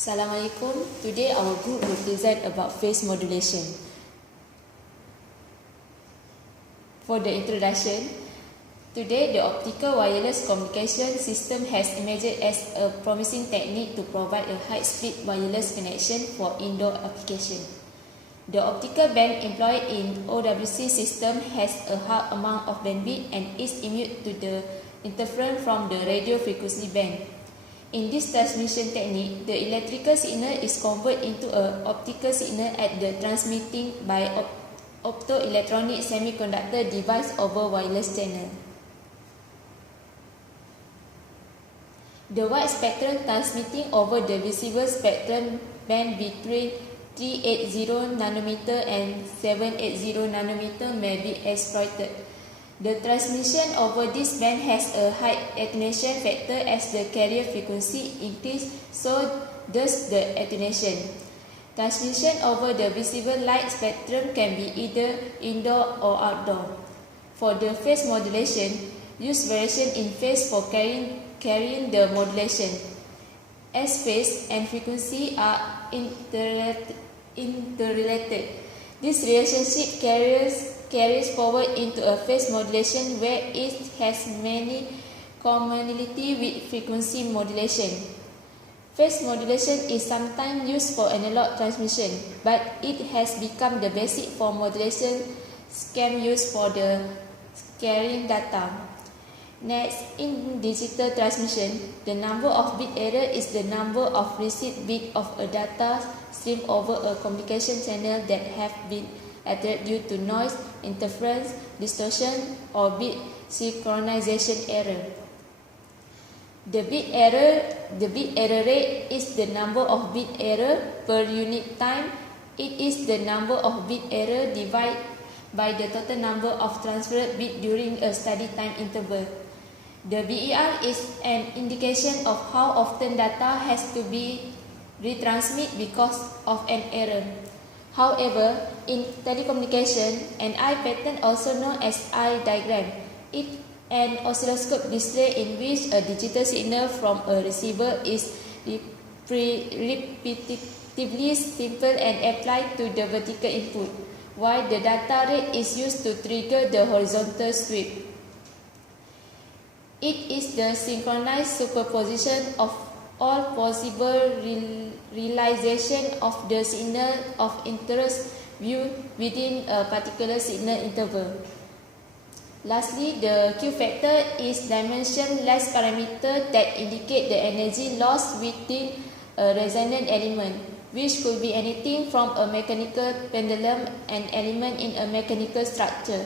Assalamualaikum. Today our group will present about phase modulation. For the introduction, today the optical wireless communication system has emerged as a promising technique to provide a high-speed wireless connection for indoor application. The optical band employed in OWC system has a high amount of bandwidth and is immune to the interference from the radio frequency band. In this transmission technique, the electrical signal is converted into an optical signal at the transmitting by optoelectronic semiconductor device over wireless channel. The wide spectrum transmitting over the visible spectrum band between 380 nanometer and 780 nanometer may be exploited. The transmission over this band has a high attenuation factor as the carrier frequency increases, so does the attenuation. Transmission over the visible light spectrum can be either indoor or outdoor. For the phase modulation, use variation in phase for carrying the modulation. As phase and frequency are interrelated, this relationship carries forward into a phase modulation where it has many commonality with frequency modulation. Phase modulation is sometimes used for analog transmission, but it has become the basic for modulation scheme used for the carrying data. Next, in digital transmission, the number of bit error is the number of received bit of a data stream over a communication channel that have been altered due to noise, interference, distortion, or bit synchronization error. The bit error rate is the number of bit error per unit time. It is the number of bit error divided by the total number of transferred bit during a study time interval. The BER is an indication of how often data has to be retransmitted because of an error. However, in telecommunication, an eye pattern, also known as eye diagram, is an oscilloscope display in which a digital signal from a receiver is repetitively sampled and applied to the vertical input, while the data rate is used to trigger the horizontal sweep. It is the synchronized superposition of all possible realization of the signal of interest viewed within a particular signal interval. Lastly, the Q factor is dimensionless parameter that indicate the energy loss within a resonant element, which could be anything from a mechanical pendulum, an element in a mechanical structure,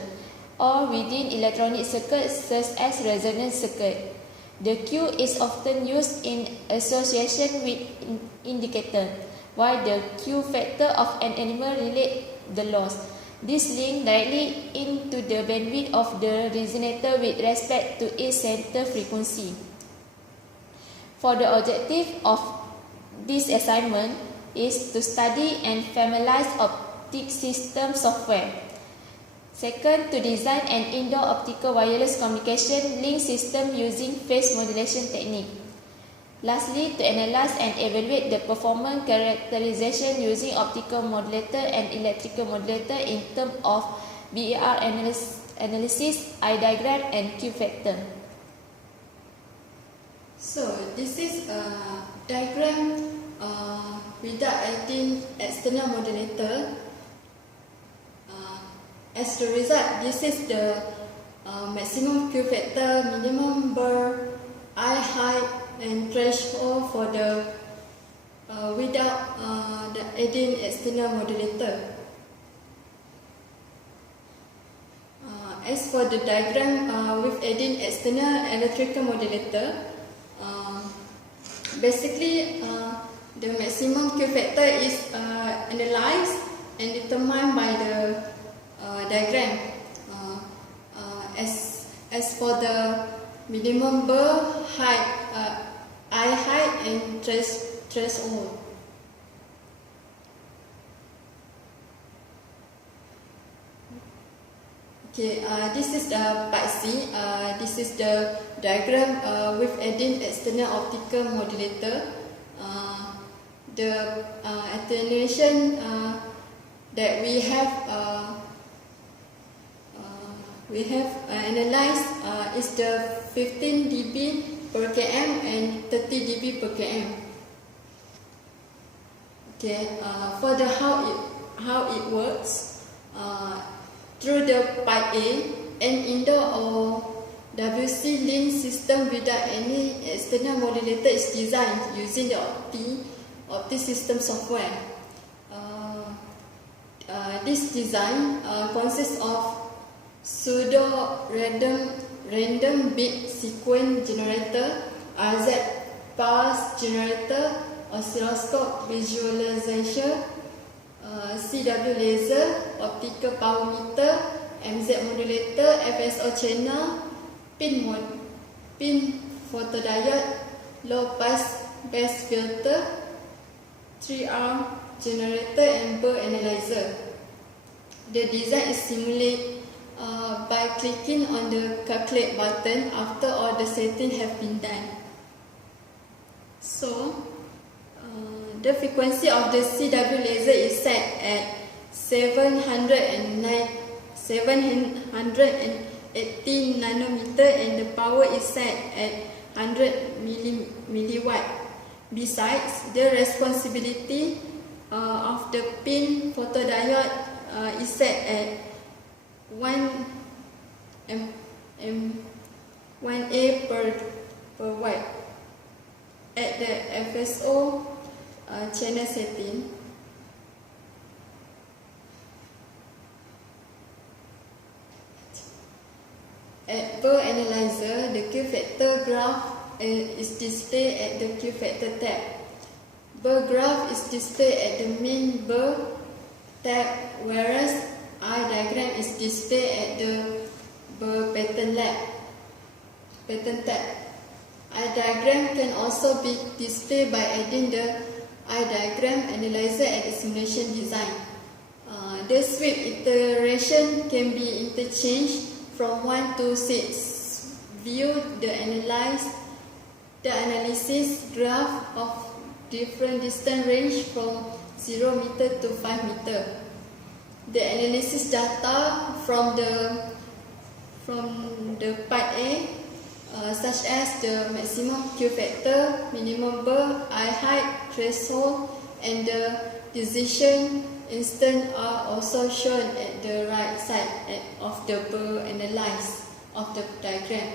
or within electronic circuits such as resonance circuit. The Q is often used in association with indicator, while the Q factor of an animal relates the loss. This link directly into the bandwidth of the resonator with respect to its center frequency. For the objective of this assignment is to study and familiarize optic system software. Second, to design an indoor optical wireless communication link system using phase modulation technique. Lastly, to analyze and evaluate the performance characterization using optical modulator and electrical modulator in terms of BER analysis, eye diagram, and Q factor. So, this is a diagram without adding external modulator. As the result, this is the maximum Q factor, minimum burr, eye height, and threshold for the without the adding external modulator. As for the diagram with adding external electrical modulator, basically the maximum Q factor is analyzed and determined by the diagram. As for the minimum burr, height, eye height, and threshold. Okay, this is the part C. This is the diagram with adding external optical modulator. the attenuation that we have analyzed is the 15 dB per km and 30 dB per km. Okay, for the how it works, through the pipe A, an indoor or WC link system without any external modulator is designed using the Opti system software. This design consists of pseudo random bit sequence generator, RZ pulse generator, oscilloscope visualizer, CW laser, optical power meter, MZ modulator, FSO channel, pin photodiode, low pass bass filter, 3-arm generator and burr analyzer. The design is simulated by clicking on the calculate button after all the settings have been done. So, the frequency of the CW laser is set at 718 nanometer and the power is set at 100 milliwatt. Besides, the responsibility of the pin photodiode is set at 1 A per watt at the FSO channel setting. At burr analyzer, the Q factor graph is displayed at the Q factor tab. Burr graph is displayed at the main burr tab, whereas I diagram is displayed at the burr pattern tab. I diagram can also be displayed by adding the I diagram analyzer at the simulation design. The sweep iteration can be interchanged from 1 to 6. View the analysis graph of different distance range from 0 meter to 5 meter. The analysis data from the part A, such as the maximum Q factor, minimum burr, eye height, threshold, and the decision instant are also shown at the right side of the burr analysis of the diagram.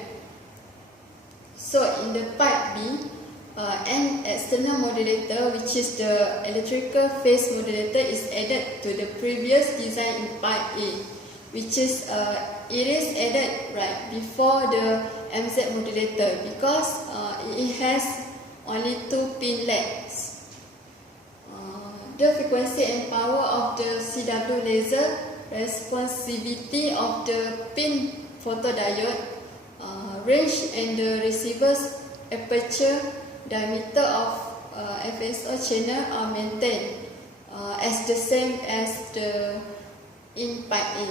So in the part B, an external modulator, which is the electrical phase modulator, is added to the previous design in part A, which is it is added right before the MZ modulator because it has only 2 pin legs. The frequency and power of the CW laser, responsivity of the pin photodiode, range and the receiver's aperture diameter of FSO channel are maintained as the same as the in part A.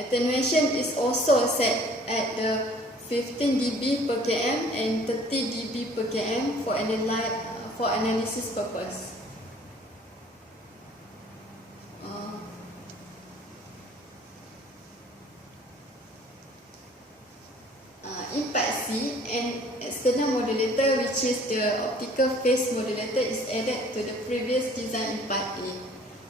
Attenuation is also set at the 15 dB per km and 30 dB per km for analysis purpose. In part C, an external modulator, which is the optical phase modulator, is added to the previous design in part A.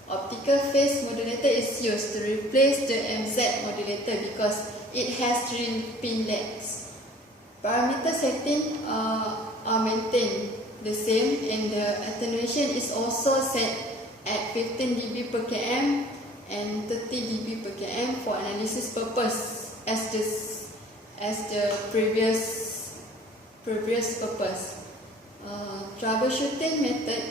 Optical phase modulator is used to replace the MZ modulator because it has 3 pin legs. Parameter settings are maintained the same, and the attenuation is also set at 15 dB per km and 30 dB per km for analysis purpose as the previous purpose. Troubleshooting method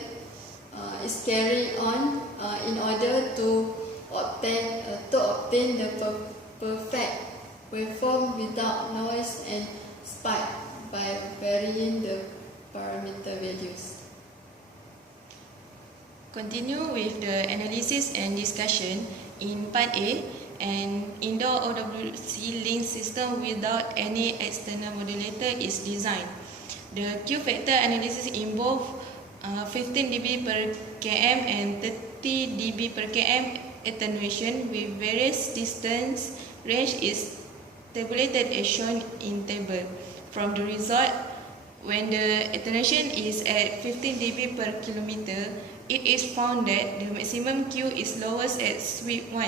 is carried on in order to obtain the perfect waveform without noise and spike by varying the parameter values. Continue with the analysis and discussion in part A. An indoor OWC link system without any external modulator is designed. The Q factor analysis involves 15 dB per km and 30 dB per km attenuation with various distance range is tabulated as shown in table. From the result, when the attenuation is at 15 dB per kilometer, it is found that the maximum Q is lowest at sweep 1,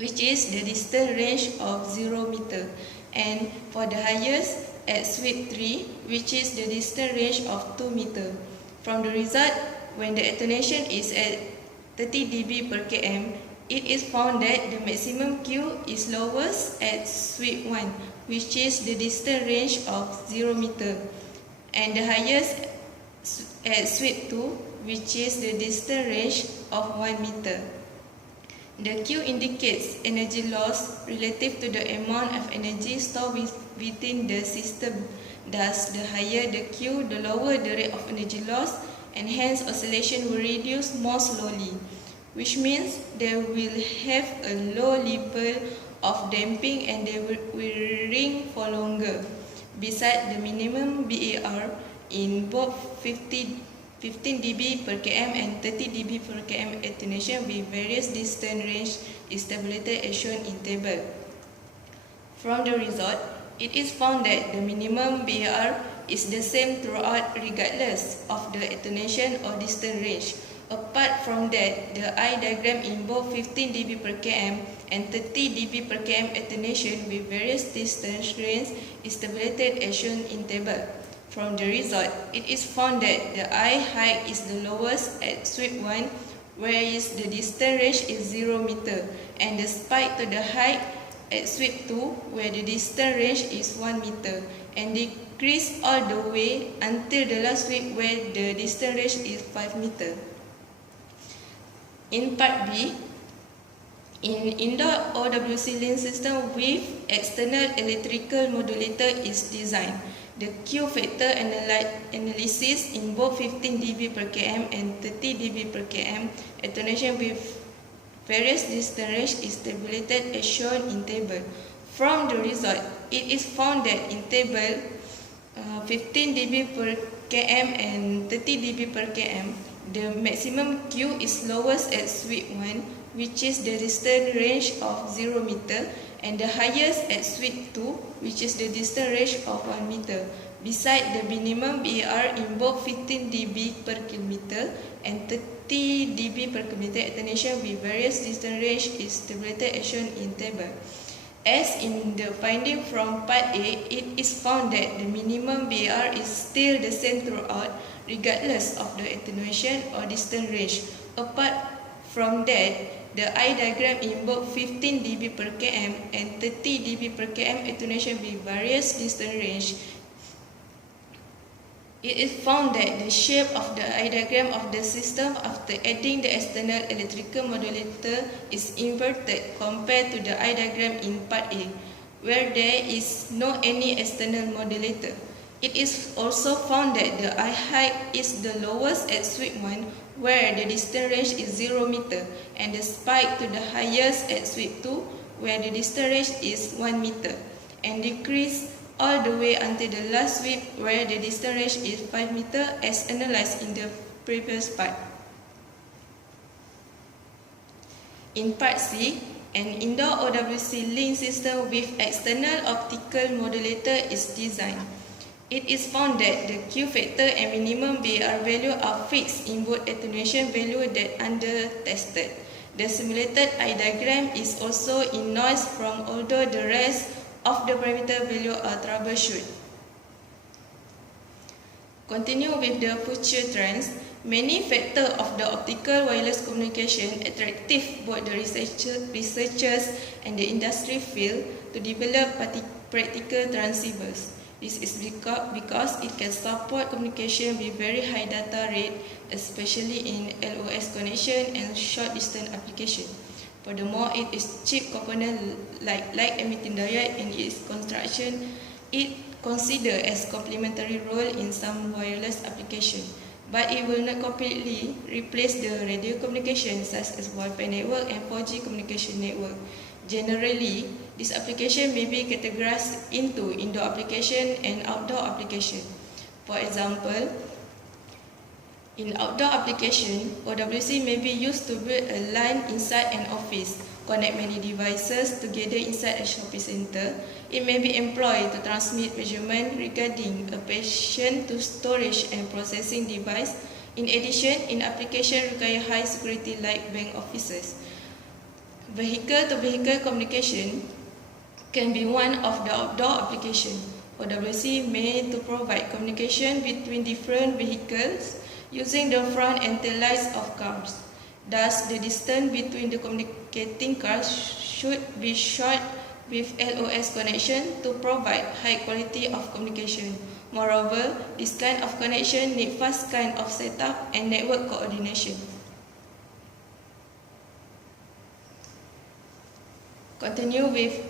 which is the distance range of 0 meter, and for the highest at sweep 3, which is the distance range of 2 meter. From the result, when the attenuation is at 30 dB per km, it is found that the maximum Q is lowest at sweep 1, which is the distance range of 0 meter, and the highest at sweep 2, which is the distance range of 1 meter. The Q indicates energy loss relative to the amount of energy stored within the system. Thus, the higher the Q, the lower the rate of energy loss, and hence oscillation will reduce more slowly, which means they will have a low level of damping and they will ring for longer. Besides, the minimum BAR in both 15 dB per km and 30 dB per km attenuation with various distance range is tabulated as shown in table. From the result, it is found that the minimum BAR is the same throughout regardless of the attenuation or distance range. Apart from that, the I diagram in both 15 dB per km and 30 dB per km attenuation with various distance range is tabulated as shown in table. From the result, it is found that the I height is the lowest at sweep 1, whereas the distance range is 0 meter, and the spike to the height at sweep 2, where the distance range is 1 meter, and decrease all the way until the last sweep where the distance range is 5 meter. In part B, in indoor OWC link system with external electrical modulator is designed. The Q factor analysis in both 15 dB per km and 30 dB per km attenuation with various distance range is tabulated as shown in table. From the result, it is found that in table 15 dB per km and 30 dB per km, the maximum Q is lowest at sweep 1, which is the distance range of 0 meter, and the highest at sweep 2, which is the distance range of 1 meter. Besides, the minimum BAR in both 15 dB per kilometer and 30 dB per kilometer attenuation with various distance range is tabulated as shown in table. As in the finding from part A, it is found that the minimum BAR is still the same throughout, regardless of the attenuation or distance range. Apart from that, the I diagram in both 15 dB per km and 30 dB per km attenuation with various distance range, it is found that the shape of the I diagram of the system after adding the external electrical modulator is inverted compared to the I diagram in part A, where there is no any external modulator. It is also found that the I height is the lowest at sweep 1, where the distance range is 0 meter, and the spike to the highest at sweep 2, where the distance range is 1 meter, and decrease all the way until the last sweep where the distance range is 5 meter as analyzed in the previous part. In part C, an indoor OWC link system with external optical modulator is designed. It is found that the Q factor and minimum BAR value are fixed in both attenuation value that under tested. The simulated I diagram is also in noise from although the rest of the parameter value are troubleshoot. Continue with the future trends. Many factors of the optical wireless communication attractive both the researchers and the industry field to develop practical transceivers. This is because it can support communication with very high data rate, especially in LOS connection and short distance application. Furthermore, it is cheap component like light emitting diode in its construction. It considered as complementary role in some wireless application, but it will not completely replace the radio communication such as Wi-Fi network and 4G communication network. Generally, this application may be categorized into indoor application and outdoor application. For example, In outdoor application, OWC may be used to build a line inside an office, connect many devices together inside a shopping center. It may be employed to transmit measurement regarding a patient to storage and processing device. In addition, in application require high security like bank offices. Vehicle-to-vehicle communication can be one of the outdoor application. OWC made to provide communication between different vehicles using the front and tail lights of cars. Thus, the distance between the communicating cars should be short with LOS connection to provide high quality of communication. Moreover, this kind of connection need fast kind of setup and network coordination. Continue with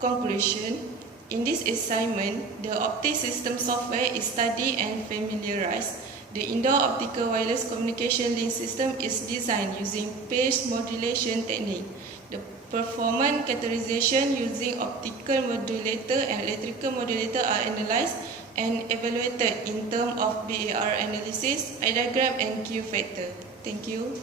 conclusion. In this assignment, the optic system software is studied and familiarized. The indoor optical wireless communication link system is designed using phase modulation technique. The performance characterization using optical modulator and electrical modulator are analyzed and evaluated in terms of BAR analysis, eye diagram and Q factor. Thank you.